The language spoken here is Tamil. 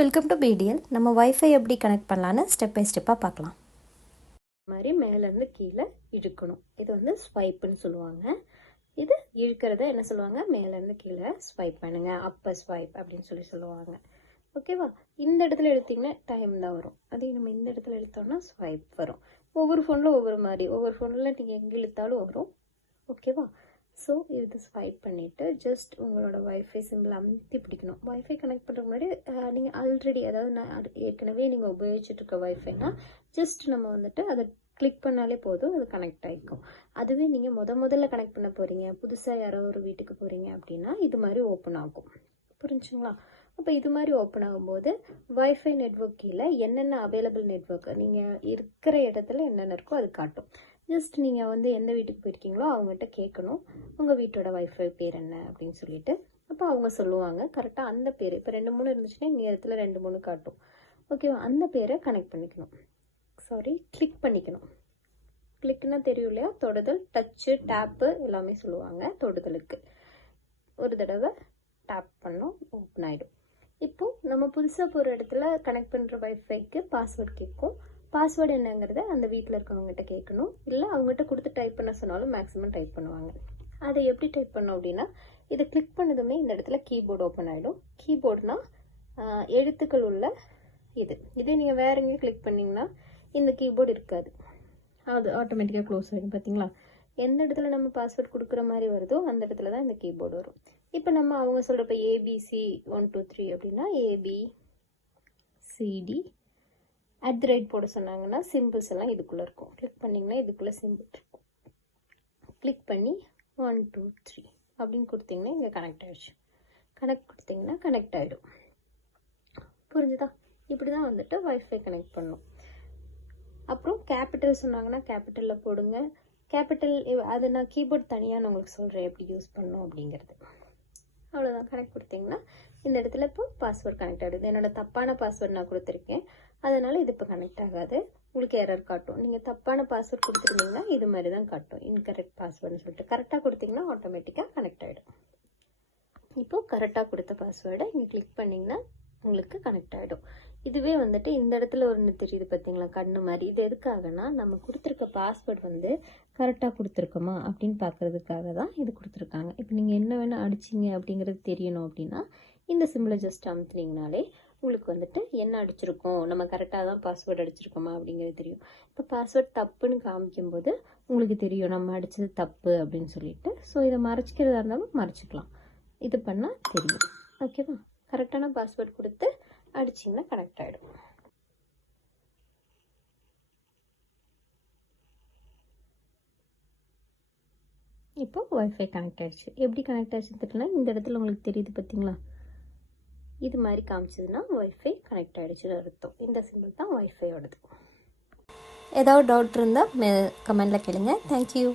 Welcome to PDL. நம்ம வைஃபை எப்படி கனெக்ட் பண்ணலான்னு ஸ்டெப் பை ஸ்டெப்பாக பார்க்கலாம். மாதிரி மேலேருந்து கீழே இழுக்கணும். இது வந்து ஸ்வைப்புன்னு சொல்லுவாங்க. இது இழுக்கிறத என்ன சொல்லுவாங்க, மேலேருந்து கீழே ஸ்வைப் பண்ணுங்க, அப்பர் ஸ்வைப் அப்படின்னு சொல்லுவாங்க. ஓகேவா? இந்த இடத்துல எடுத்திங்கன்னா டைம் தான் வரும். அதே நம்ம இந்த இடத்துல இழுத்தோம்னா ஸ்வைப் வரும். ஒவ்வொரு ஃபோனில் ஒவ்வொரு மாதிரி, ஒவ்வொரு ஃபோனில் நீங்கள் எங்கே இழுத்தாலும் வரும். ஓகேவா? ஸோ இது ஸ்வைப் பண்ணிவிட்டு ஜஸ்ட் உங்களோட வைஃபை சிம்பிள் அமுத்தி பிடிக்கணும். வைஃபை கனெக்ட் பண்ணுறதுக்கு முன்னாடி நீங்கள் ஆல்ரெடி, அதாவது நான் ஏற்கனவே நீங்கள் உபயோகிச்சுட்டு இருக்க வைஃபைனா ஜஸ்ட் நம்ம வந்துட்டு அதை கிளிக் பண்ணாலே போதும், அது கனெக்ட் ஆகிக்கும். அதுவே நீங்கள் முதல்ல கனெக்ட் பண்ண போகிறீங்க, புதுசாக யாரோ ஒரு வீட்டுக்கு போகிறீங்க அப்படின்னா இது மாதிரி ஓப்பன் ஆகும். புரிஞ்சுங்களா? அப்போ இது மாதிரி ஓப்பன் ஆகும்போது வைஃபை நெட்வொர்க் கீழே என்னென்ன அவைலபிள் நெட்வொர்க் நீங்கள் இருக்கிற இடத்துல என்னென்ன இருக்கோ அது காட்டும். ஜஸ்ட் நீங்கள் வந்து எந்த வீட்டுக்கு போயிருக்கீங்களோ அவங்ககிட்ட கேட்கணும், உங்கள் வீட்டோட வைஃபை பேர் என்ன அப்படின்னு சொல்லிட்டு. அப்போ அவங்க சொல்லுவாங்க கரெக்டாக அந்த பேர். இப்போ 2-3 இருந்துச்சுன்னா இந்த இடத்துல 2-3 காட்டும். ஓகேவா? அந்த பேரை கனெக்ட் பண்ணிக்கணும். கிளிக் பண்ணிக்கணும். கிளிக்னா தெரியும் இல்லையா? தொடுதல், டச்சு, டேப்பு எல்லாமே சொல்லுவாங்க. தொடுதலுக்கு ஒரு தடவை டேப் பண்ணோம், ஓப்பன் ஆகிடும். இப்போது நம்ம புதுசாக போகிற இடத்துல கனெக்ட் பண்ணுற வைஃபைக்கு பாஸ்வேர்ட் கேட்கும். பாஸ்வேர்டு என்னங்கிறத அந்த வீட்டில் இருக்கவங்ககிட்ட கேட்கணும். இல்லை அவங்ககிட்ட கொடுத்து டைப் பண்ண சொன்னாலும் மேக்ஸிமம் டைப் பண்ணுவாங்க. அதை எப்படி டைப் பண்ணோம் அப்படின்னா, இதை கிளிக் பண்ணதுமே இந்த இடத்துல கீபோர்டு ஓப்பன் ஆகிடும். கீபோர்டுனா எழுத்துக்கள் உள்ள இதே நீங்கள் வேற எங்கேயும் கிளிக் பண்ணிங்கன்னா இந்த கீபோர்டு இருக்காது, அது ஆட்டோமேட்டிக்காக க்ளோஸ் ஆகிடும். பார்த்தீங்களா? எந்த இடத்துல நம்ம பாஸ்வேர்ட் கொடுக்குற மாதிரி வருதோ அந்த இடத்துல தான் இந்த கீபோர்டு வரும். இப்போ நம்ம அவங்க சொல்கிறப்ப ABC 1 2 3 அப்படின்னா ABCD @ போட சொன்னாங்கன்னா சிம்பிள்ஸ் எல்லாம் இதுக்குள்ளே இருக்கும். கிளிக் பண்ணிங்கன்னா இதுக்குள்ளே சிம்பிள் இருக்கும். கிளிக் பண்ணி 1 2 3 அப்படின்னு கொடுத்தீங்கன்னா இங்கே கனெக்ட் ஆகிடுச்சு. கனெக்ட் கொடுத்தீங்கன்னா கனெக்ட் ஆகிடும். புரிஞ்சுதா? இப்படி தான் வந்துட்டு வைஃபை கனெக்ட் பண்ணும். அப்புறம் கேபிட்டல் சொன்னாங்கன்னா கேபிட்டலில் போடுங்க. கேபிட்டல் அது நான் கீபோர்ட் தனியாக நான் உங்களுக்கு சொல்கிறேன் எப்படி யூஸ் பண்ணணும் அப்படிங்கிறது. அவ்வளோதான். கனெக்ட் கொடுத்தீங்கன்னா இந்த இடத்துல இப்போ பாஸ்வேர்ட் கனெக்ட் ஆகிடுது. என்னோட தப்பான பாஸ்வேர்ட் நான் கொடுத்துருக்கேன், அதனால் இது இப்போ கனெக்ட் ஆகாது. உங்களுக்கு எரர் காட்டும். நீங்கள் தப்பான பாஸ்வேர்ட் கொடுத்துருந்தீங்கன்னா இது மாதிரி தான் காட்டும், இன்கரெக்ட் பாஸ்வேர்டுன்னு சொல்லிட்டு. கரெக்டாக கொடுத்தீங்கன்னா ஆட்டோமேட்டிக்காக கனெக்ட் ஆகிடும். இப்போது கரெக்டாக கொடுத்த பாஸ்வேர்டை இங்கே கிளிக் பண்ணிங்கன்னா உங்களுக்கு கனெக்ட் ஆகிடும். இதுவே வந்துட்டு இந்த இடத்துல ஒன்று தெரியுது பார்த்தீங்களா, கண்ணு மாதிரி. இது எதுக்காகனா நம்ம கொடுத்துருக்க பாஸ்வேர்டு வந்து கரெக்டாக கொடுத்துருக்கோமா அப்படின்னு பார்க்குறதுக்காக தான் இது கொடுத்துருக்காங்க. இப்போ நீங்கள் என்ன வேணால் அடிச்சிங்க அப்படிங்கிறது தெரியணும் அப்படின்னா இந்த சிம்பிளை ஜஸ்ட் அமுத்துனீங்கனாலே உங்களுக்கு வந்துட்டு என்ன அடிச்சிருக்கோம், நம்ம கரெக்டாக தான் பாஸ்வேர்டு அடிச்சிருக்கோமா அப்படிங்கிறது தெரியும். இப்போ பாஸ்வேர்ட் தப்புன்னு காமிக்கும்போது உங்களுக்கு தெரியும் நம்ம அடித்தது தப்பு அப்படின்னு சொல்லிட்டு. ஸோ இதை மறைச்சிக்கிறதா இருந்தாலும் மறைச்சிக்கலாம், இது பண்ணால் தெரியும். ஓகேவா? கரெக்டான பாஸ்வேர்ட் கொடுத்து அடிச்சிங்கன்னா கனெக்ட் ஆகிடும். இப்போ வைஃபை கனெக்ட் ஆகிடுச்சு. எப்படி கனெக்ட் ஆகிடுச்சுன்னு தெரியல, இந்த இடத்துல உங்களுக்கு தெரியுது பார்த்தீங்களா, இது மாதிரி காமிச்சதுன்னா வைஃபை கனெக்ட் ஆகிடுச்சுன்னு அர்த்தம். இந்த சிம்பிள் தான் வைஃபையோடது. ஏதாவது டவுட் இருந்தால் கமெண்டில் கேளுங்க. தேங்க்யூ.